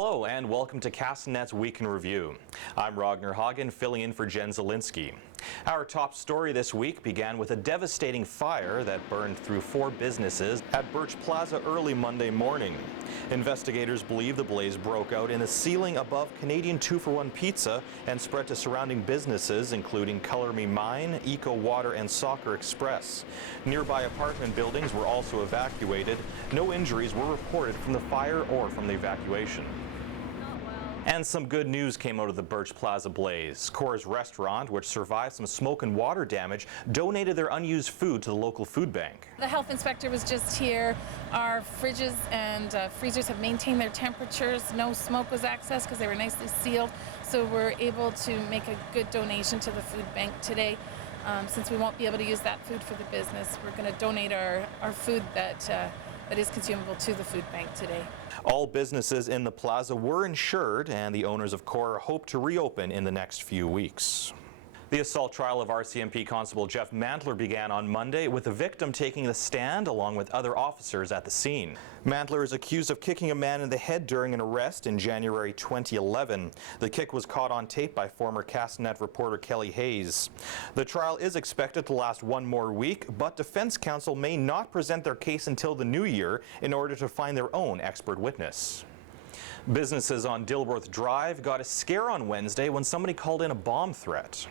Hello and welcome to Castanet's Week in Review. I'm Ragnar Haagen, filling in for Jen Zielinski. Our top story this week began with a devastating fire that burned through 4 businesses at Birch Plaza early Monday morning. Investigators believe the blaze broke out in the ceiling above Canadian 2-for-1 Pizza and spread to surrounding businesses including Color Me Mine, Eco Water and Soccer Express. Nearby apartment buildings were also evacuated. No injuries were reported from the fire or from the evacuation. And some good news came out of the Birch Plaza blaze. Cora's Restaurant, which survived some smoke and water damage, donated their unused food to the local food bank. The health inspector was just here. Our fridges and freezers have maintained their temperatures. No smoke was accessed because they were nicely sealed. So we're able to make a good donation to the food bank today. Since we won't be able to use that food for the business, we're going to donate our food that is consumable to the food bank today. All businesses in the plaza were insured, and the owners of Cora hope to reopen in the next few weeks. The assault trial of RCMP Constable Jeff Mantler began on Monday, with the victim taking the stand along with other officers at the scene. Mantler is accused of kicking a man in the head during an arrest in January 2011. The kick was caught on tape by former Castanet reporter Kelly Hayes. The trial is expected to last 1 more week, but defense counsel may not present their case until the new year in order to find their own expert witness. Businesses on Dilworth Drive got a scare on Wednesday when somebody called in a bomb threat.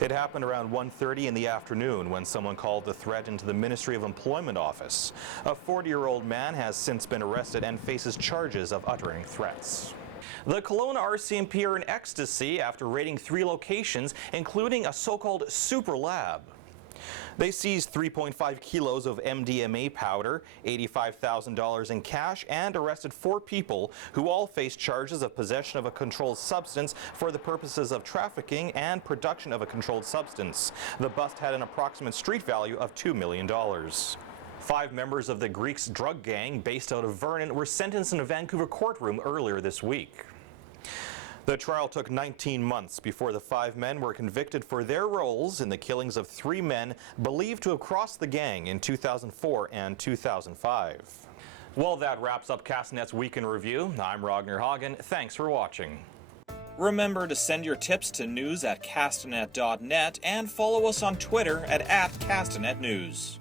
It happened around 1:30 in the afternoon when someone called the threat into the Ministry of Employment office. A 40-year-old man has since been arrested and faces charges of uttering threats. The Kelowna RCMP are in ecstasy after raiding 3 locations, including a so-called super lab. They seized 3.5 kilos of MDMA powder, $85,000 in cash, and arrested 4 people who all face charges of possession of a controlled substance for the purposes of trafficking and production of a controlled substance. The bust had an approximate street value of $2 million. 5 members of the Greeks drug gang based out of Vernon were sentenced in a Vancouver courtroom earlier this week. The trial took 19 months before the 5 men were convicted for their roles in the killings of 3 men believed to have crossed the gang in 2004 and 2005. Well, that wraps up Castanet's Week in Review. I'm Ragnar Haagen. Thanks for watching. Remember to send your tips to news@castanet.net and follow us on Twitter @CastanetNews.